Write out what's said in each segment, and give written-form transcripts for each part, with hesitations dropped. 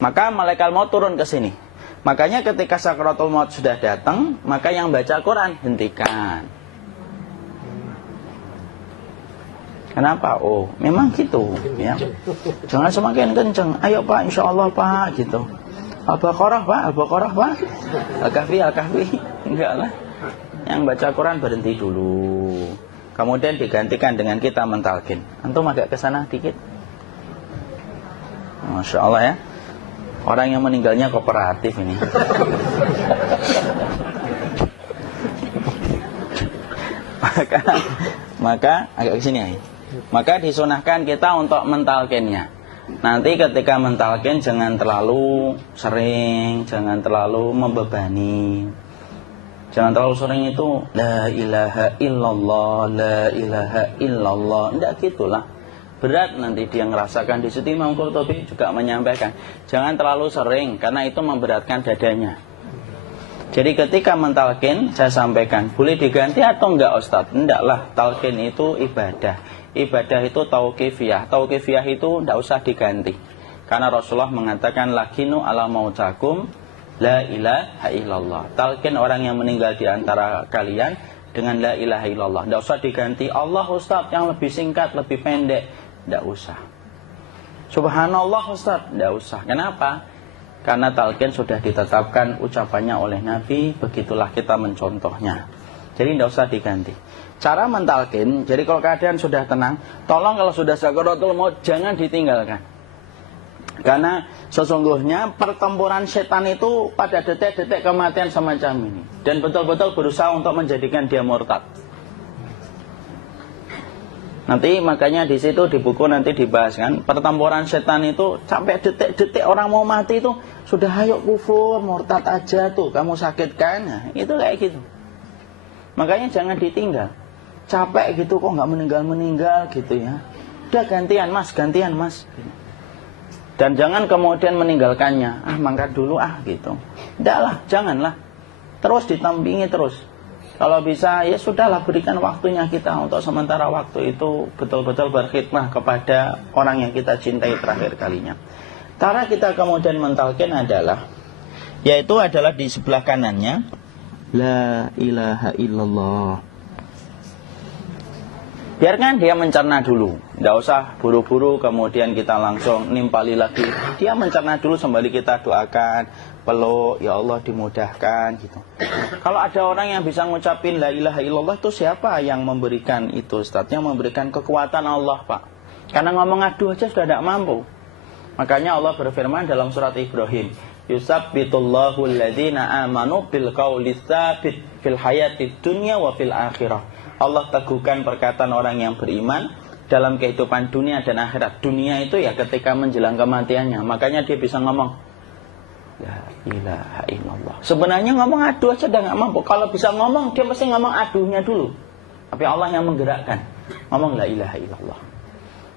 Maka malaikat maut turun ke sini. Makanya ketika sakaratul maut sudah datang, maka yang baca Quran hentikan. Kenapa? Oh, memang gitu ya. Jangan semakin kencang. Ayo Pak, insyaallah Pak gitu. Al-Baqarah Pak, Al-Baqarah Pak. Al-Kahfi, Al-Kahfi. Enggak lah. Yang baca Quran berhenti dulu. Kemudian digantikan dengan kita mentalkin. Antum agak ke sana dikit. Masya Allah ya. Orang yang meninggalnya kooperatif ini. maka agak ke sini ya. Maka disunahkan kita untuk mentalkinnya. Nanti ketika mentalkin jangan terlalu sering, jangan terlalu membebani. Jangan terlalu sering itu la ilaha illallah, la ilaha illallah. Tidak gitulah. Berat nanti dia ngerasakan. Di situ Imam Qurtubi juga menyampaikan, jangan terlalu sering karena itu memberatkan dadanya. Jadi ketika mentalkin, saya sampaikan, boleh diganti atau enggak Ustadz? Enggaklah, talkin itu ibadah. Ibadah itu tauqifiyah. Tauqifiyah itu enggak usah diganti. Karena Rasulullah mengatakan, lakinu ala mautakum la ilaha illallah. Talkin orang yang meninggal di antara kalian dengan la ilaha illallah. Enggak usah diganti Allah Ustadz yang lebih singkat, lebih pendek. Enggak usah. Subhanallah Ustadz, enggak usah. Kenapa? Karena talqin sudah ditetapkan ucapannya oleh Nabi, begitulah kita mencontohnya. Jadi tidak usah diganti. Cara mentalqin, jadi kalau keadaan sudah tenang, tolong kalau sudah sakaratul maut jangan ditinggalkan. Karena sesungguhnya pertempuran setan itu pada detik-detik kematian semacam ini. Dan betul-betul berusaha untuk menjadikan dia murtad. Nanti makanya di situ di buku nanti dibahas kan, pertempuran setan itu sampai detik-detik orang mau mati itu sudah ayo kufur, murtad aja tuh, kamu sakit kan? Nah, itu kayak gitu. Makanya jangan ditinggal. Capek gitu kok nggak meninggal-meninggal gitu ya. Udah gantian Mas. Dan jangan kemudian meninggalkannya. Mangkat dulu gitu. Tidaklah, janganlah. Terus ditampingi terus. Kalau bisa ya sudahlah, berikan waktunya kita untuk sementara waktu itu betul-betul berkhidmah kepada orang yang kita cintai terakhir kalinya. Cara kita kemudian mentalkin adalah, yaitu adalah di sebelah kanannya la ilaha illallah. Biarkan dia mencerna dulu, tidak usah buru-buru kemudian kita langsung nimpali lagi. Dia mencerna dulu sembari kita doakan, peluk, ya Allah dimudahkan gitu. Kalau ada orang yang bisa ngucapin la ilaha illallah, itu siapa yang memberikan itu Ustaz? Yang memberikan kekuatan Allah Pak. Karena ngomong aduh aja sudah tidak mampu. Makanya Allah berfirman dalam surat Ibrahim, yusabbitullahu alladhina amanu bil qawli tsabit fil hayatid dunya wa fil akhirah. Allah teguhkan perkataan orang yang beriman dalam kehidupan dunia dan akhirat. Dunia itu ya ketika menjelang kematiannya. Makanya dia bisa ngomong la ilaha illallah. Sebenarnya ngomong aduh aja udah gak mampu. Kalau bisa ngomong, dia mesti ngomong aduhnya dulu. Tapi Allah yang menggerakkan. Ngomong la ilaha illallah.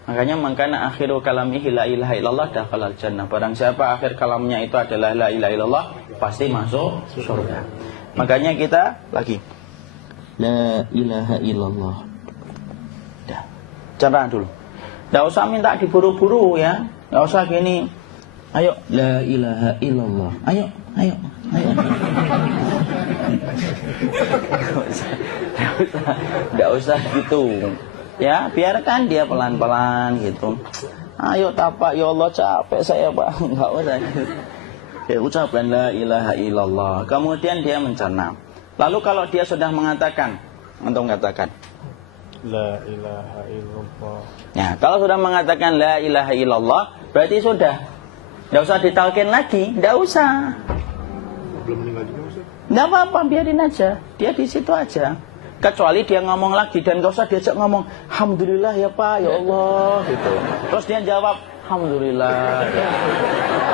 Makanya mangkana akhiru kalamihi la ilaha illallah dakhalal jannah. Barang siapa akhir kalamnya itu adalah la ilaha illallah, pasti masuk surga. Makanya kita lagi la ilaha illallah. Dah. Cara dulu. Enggak usah minta diburu-buru ya. Enggak usah gini. Ayo la ilaha illallah. Ayo. Enggak usah gitu. Ya, biarkan dia pelan-pelan gitu. Ayo tapak, ya Allah capek saya Pak. Enggak usah. Ya ucapkan la ilaha illallah. Kemudian dia mencerna. Lalu kalau dia sudah mengatakan, untuk mengatakan la ilaha illallah. Ya, kalau sudah mengatakan la ilaha illallah, berarti sudah. Tidak usah ditalkin lagi, tidak usah. Belum meninggal juga Ustaz? Tidak apa-apa, biarin aja. Dia di situ aja. Kecuali dia ngomong lagi dan gak usah diajak ngomong alhamdulillah ya Pak, ya Allah gitu. Terus dia jawab alhamdulillah.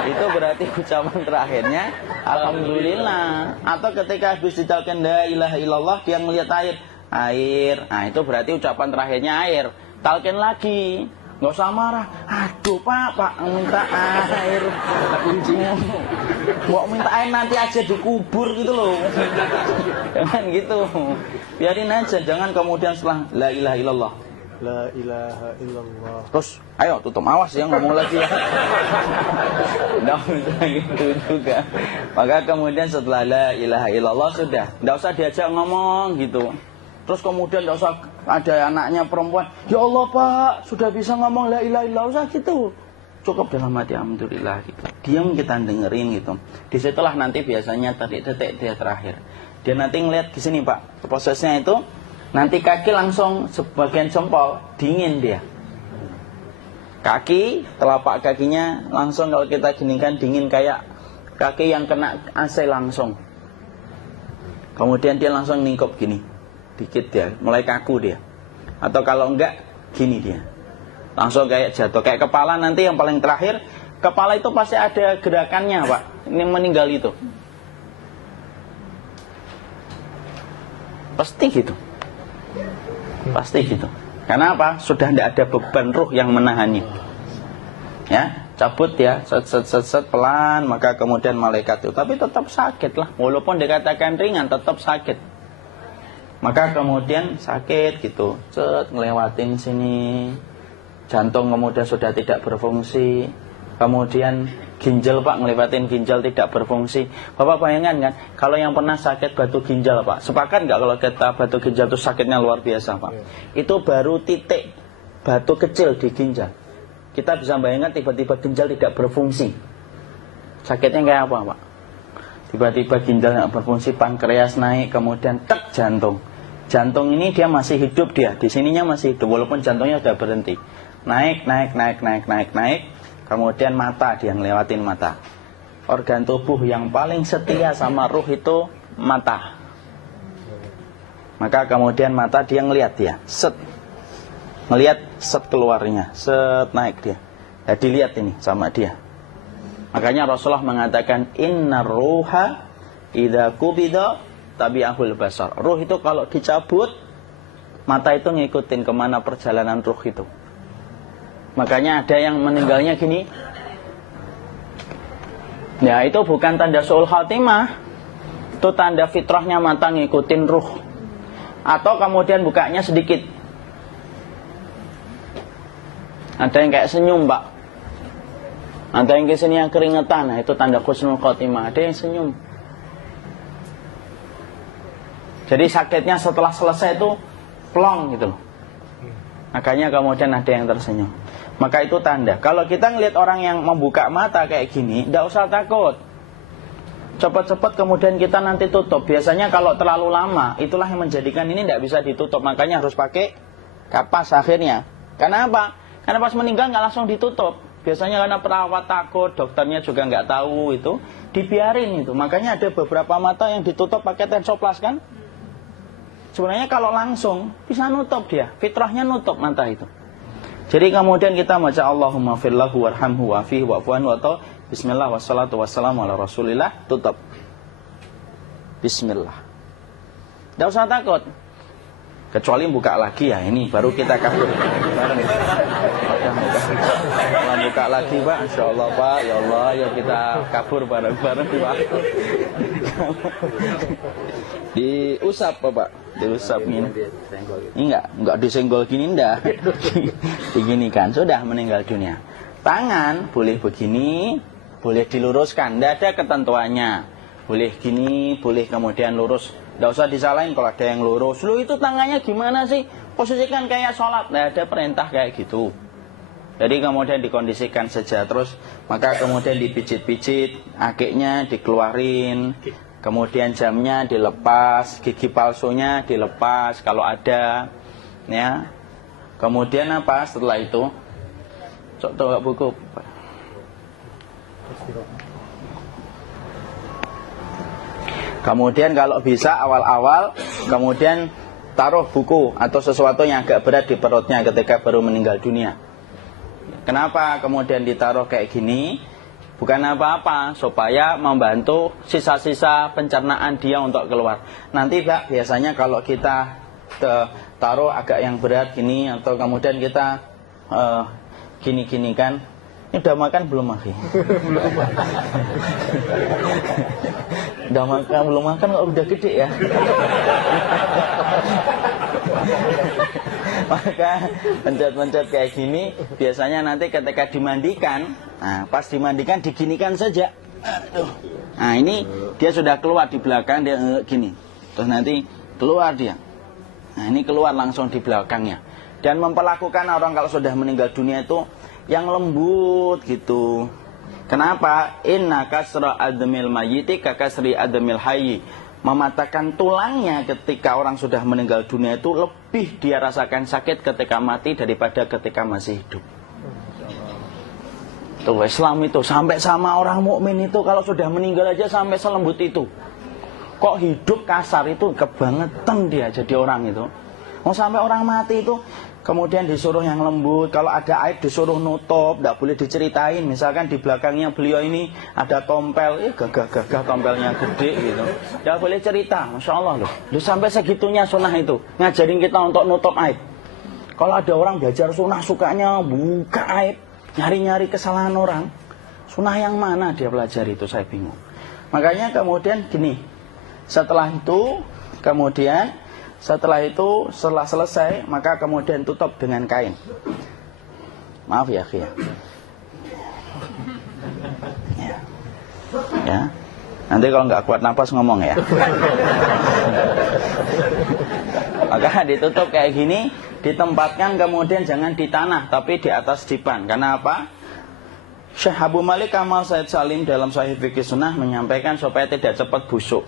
Itu berarti ucapan terakhirnya alhamdulillah. Atau ketika habis ditalkin la ilaha illallah, dia melihat air. Nah, itu berarti ucapan terakhirnya air. Talkin lagi. Nggak usah marah. Aduh Pak minta air. Kuncinya. Mau minta air nanti aja dikubur gitu loh. Jangan gitu. Biarin aja. Jangan kemudian setelah la ilaha illallah La ilaha illallah. Terus, ayo tutup, awas ya ngomong lagi ya. Nggak usah gitu juga. Maka kemudian setelah la ilaha illallah sudah, nggak usah diajak ngomong gitu. Terus kemudian nggak usah ada anaknya perempuan, ya Allah Pak, sudah bisa ngomong la ilaha illallah, usah gitu. Cukup dalam hati alhamdulillah gitu. Diam kita dengerin gitu. Disitulah nanti biasanya detik-detik dia terakhir. Dia nanti ngeliat di sini Pak, prosesnya itu nanti kaki langsung sebagian jempol dingin dia. Kaki, telapak kakinya langsung kalau kita geningkan dingin kayak kaki yang kena AC langsung. Kemudian dia langsung ningkup gini, dikit dia, mulai kaku dia. Atau kalau enggak, gini dia, langsung kayak jatuh. Kayak kepala nanti yang paling terakhir, kepala itu pasti ada gerakannya Pak. Ini meninggal itu, pasti gitu. Pasti gitu. Karena apa? Sudah tidak ada beban ruh yang menahannya. Ya, cabut ya, set pelan, maka kemudian malaikat itu. Tapi tetap sakit lah, walaupun dikatakan ringan, tetap sakit. Maka kemudian sakit gitu, ngelewatin sini, jantung kemudian sudah tidak berfungsi. Kemudian ginjal Pak, ngelewatin ginjal tidak berfungsi. Bapak bayangkan kan, kalau yang pernah sakit batu ginjal Pak, sepakat nggak kalau kita batu ginjal itu sakitnya luar biasa Pak? Itu baru titik batu kecil di ginjal. Kita bisa bayangkan tiba-tiba ginjal tidak berfungsi, sakitnya kayak apa Pak? Tiba-tiba ginjal nggak berfungsi, pankreas naik, kemudian tek jantung. Jantung ini dia masih hidup dia, di sininya masih hidup walaupun jantungnya sudah berhenti. Naik. Kemudian mata, dia ngelewatin mata. Organ tubuh yang paling setia sama ruh itu mata. Maka kemudian mata dia ngelihat dia, ngelihat keluarnya, naik dia. Jadi lihat ini sama dia. Makanya Rasulullah mengatakan innar ruha idza qubida tabi'ahul basar. Ruh itu kalau dicabut, mata itu ngikutin kemana perjalanan ruh itu. Makanya ada yang meninggalnya gini. Ya itu bukan tanda su'ul khatimah, itu tanda fitrahnya mata ngikutin ruh. Atau kemudian bukanya sedikit. Ada yang kayak senyum Pak, ada yang kesini yang keringetan, nah itu tanda husnul khatimah. Ada yang senyum. Jadi sakitnya setelah selesai itu plong gitu loh. Makanya kemudian ada yang tersenyum. Maka itu tanda. Kalau kita ngelihat orang yang membuka mata kayak gini, tidak usah takut. Cepat-cepat kemudian kita nanti tutup. Biasanya kalau terlalu lama, itulah yang menjadikan ini tidak bisa ditutup. Makanya harus pakai kapas akhirnya. Karena apa? Karena pas meninggal nggak langsung ditutup. Biasanya karena perawat takut, dokternya juga nggak tahu itu, dibiarin itu. Makanya ada beberapa mata yang ditutup pakai tensoplas kan? Sebenarnya kalau langsung bisa nutup dia, fitrahnya nutup mata itu. Jadi kemudian kita baca Allahumma firlahu warhamhu wa'afihi wa'fu'anhu atau bismillah wassalatu wassalamu ala rasulillah, tutup. Bismillah. Tidak usah takut. Kecuali buka lagi ya, ini baru kita kabur. Buka lagi Pak, insya Allah Pak, ya Allah, ya kita kabur bareng-bareng Pak. Diusap Pak, diusap gini. Enggak disenggol gini, enggak. Begini kan, sudah meninggal dunia. Tangan boleh begini, boleh diluruskan, tidak ada ketentuannya. Boleh gini, boleh kemudian lurus. Tidak usah disalahin kalau ada yang lurus. Lu itu tangannya gimana sih? Posisikan kayak sholat. Tidak ada perintah kayak gitu. Jadi kemudian dikondisikan saja. Terus maka kemudian dipijit-pijit, akiknya dikeluarin. Kemudian jamnya dilepas, gigi palsunya dilepas kalau ada. Ya. Kemudian apa setelah itu? Coba buku. Kemudian kalau bisa awal-awal kemudian taruh buku atau sesuatu yang agak berat di perutnya ketika baru meninggal dunia. Kenapa kemudian ditaruh kayak gini? Bukan apa-apa, supaya membantu sisa-sisa pencernaan dia untuk keluar. Nanti Pak, biasanya kalau kita taruh agak yang berat gini atau kemudian kita gini-gini kan, ini udah makan belum Maki? Udah makan belum makan kok udah gede ya? Maka pencet-pencet kayak gini biasanya nanti ketika dimandikan, nah pas dimandikan diginikan saja. Aduh. Nah ini dia sudah keluar di belakang, dia gini. Terus nanti keluar dia. Nah ini keluar langsung di belakangnya. Dan memperlakukan orang kalau sudah meninggal dunia itu yang lembut gitu. Kenapa? Inna kasra admil mayyiti kakasri admil hayyi. Mematahkan tulangnya ketika orang sudah meninggal dunia itu lebih dia rasakan sakit ketika mati daripada ketika masih hidup. Tuh Islam itu sampai sama orang mukmin itu kalau sudah meninggal aja sampai selembut itu. Kok hidup kasar itu kebangetan dia jadi orang itu. Mau sampai orang mati itu kemudian disuruh yang lembut. Kalau ada aib disuruh nutup, tidak boleh diceritain. Misalkan di belakangnya beliau ini ada tompel, gagah-gagah tompelnya gede gitu. Tidak boleh cerita, Masya Allah loh. Sampai segitunya sunnah itu ngajarin kita untuk nutup aib. Kalau ada orang belajar sunnah sukanya buka aib, nyari-nyari kesalahan orang. Sunnah yang mana dia pelajari itu saya bingung. Makanya kemudian gini, setelah selesai maka kemudian tutup dengan kain. Maaf ya, akhi ya. Ya. Nanti kalau nggak kuat napas ngomong ya. Maka ditutup kayak gini, ditempatkan kemudian jangan di tanah tapi di atas dipan. Karena apa? Syekh Abu Malik Kamal Said Salim dalam Sahih Fikih Sunnah menyampaikan supaya tidak cepat busuk.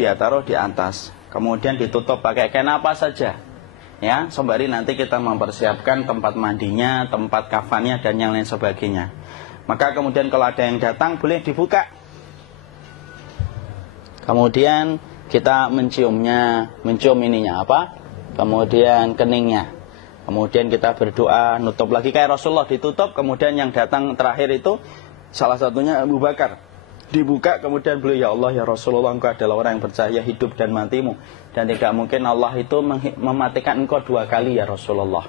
Dia taruh di atas. Kemudian ditutup pakai kain apa saja. Ya, sembari nanti kita mempersiapkan tempat mandinya, tempat kafannya dan yang lain sebagainya. Maka kemudian kalau ada yang datang boleh dibuka. Kemudian kita mencium ininya apa? Kemudian keningnya. Kemudian kita berdoa, nutup lagi kayak Rasulullah ditutup, kemudian yang datang terakhir itu salah satunya Abu Bakar. Dibuka kemudian beliau, ya Allah ya Rasulullah, engkau adalah orang yang percaya hidup dan matimu, dan tidak mungkin Allah itu mematikan engkau 2 kali ya Rasulullah.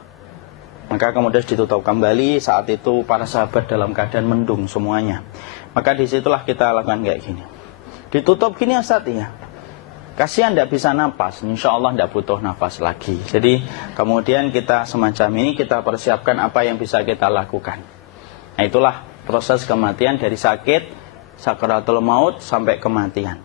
Maka kemudian ditutup kembali. Saat itu para sahabat dalam keadaan mendung semuanya. Maka disitulah kita lakukan kayak gini. Ditutup gini Ustaz ya. Kasihan tidak bisa napas, insya Allah tidak butuh napas lagi. Jadi kemudian kita semacam ini kita persiapkan apa yang bisa kita lakukan. Nah itulah proses kematian dari sakit sakaratul maut sampai kematian.